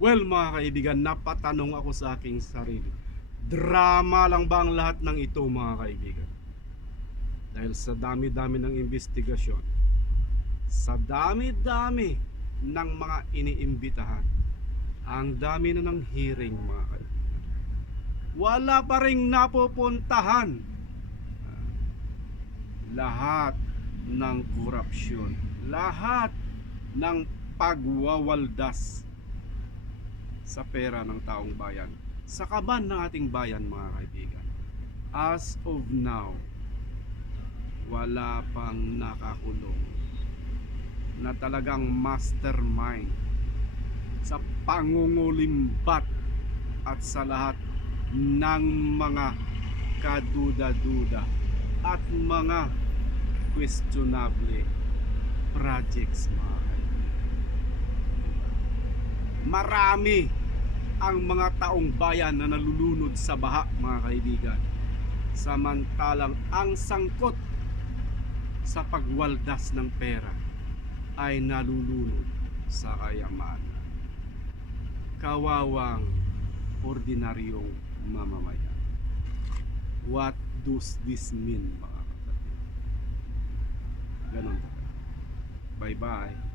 Well, mga kaibigan, napatanong ako sa aking sarili. Drama lang ba ang lahat ng ito, mga kaibigan? Dahil sa dami-dami ng investigasyon, sa dami-dami ng mga iniimbitahan, ang dami na ng hearing, mga kaibigan. Wala pa ring napupuntahan. Lahat ng korupsyon, lahat ng pagwawaldas sa pera ng taong bayan, sa kaban ng ating bayan, mga kaibigan. As of now, wala pang nakakulong na talagang mastermind sa pangungulimbat at sa lahat ng mga kaduda-duda at mga questionable projects, mga kaibigan. Marami ang mga taong bayan na nalulunod sa baha, mga kaibigan, samantalang ang sangkot sa pagwaldas ng pera ay nalulunod sa kayamanan. Kawawang ordinaryong mamamayan. What does this mean, mga kapatid? Ganon talaga. Bye-bye.